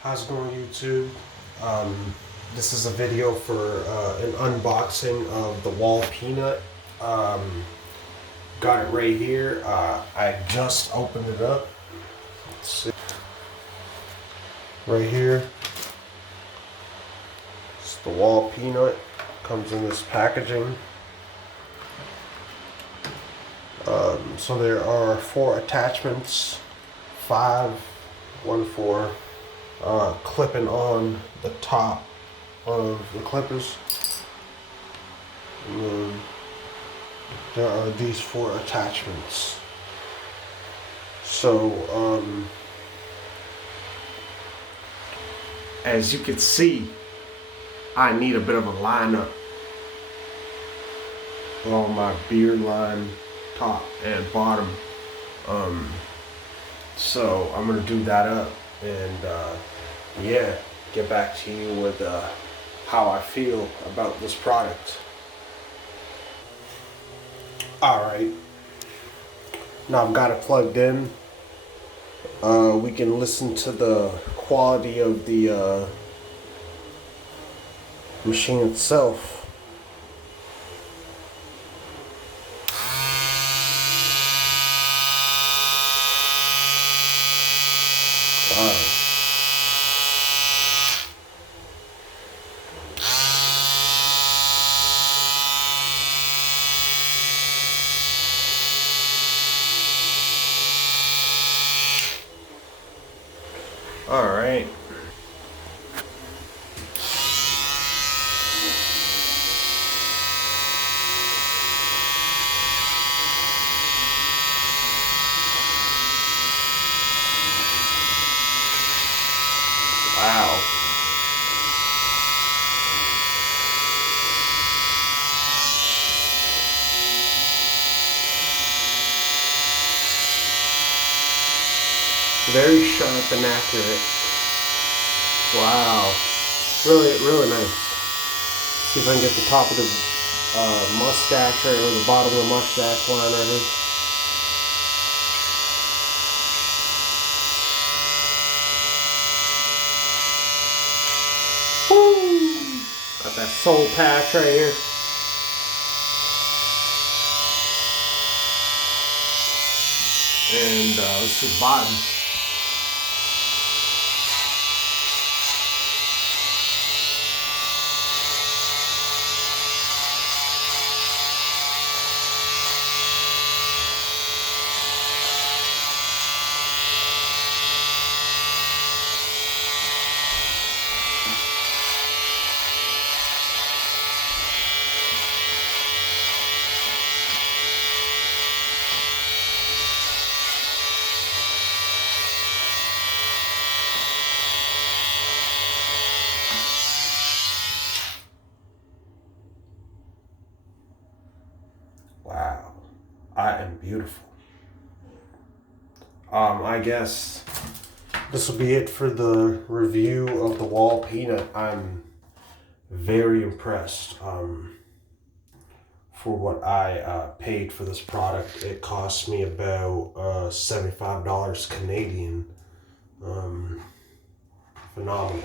How's it going, YouTube? This is a video for an unboxing of the WAHL Peanut. Got it right here. I just opened it up. Let's see. Right here. It's the WAHL Peanut. Comes in this packaging. So there are 4 attachments. 1 for clipping on the top of the clippers. And then there are these 4 attachments. So as you can see, I need a bit of a lineup on my beard line, top and bottom. So I'm gonna do that up and yeah, get back to you with how I feel about this product. Alright, now I've got it plugged in. We can listen to the quality of the machine itself. Wow. All right. Wow. Very sharp and accurate. Wow. Really nice. See if I can get the top of the mustache right, or the bottom of the mustache line right here. Woo! Got that soul patch right here. And let's see the bottom. Wow, I am beautiful. I guess this will be it for the review of the WAHL Peanut. I'm very impressed. For what I paid for this product, it cost me about $75 Canadian. Phenomenal.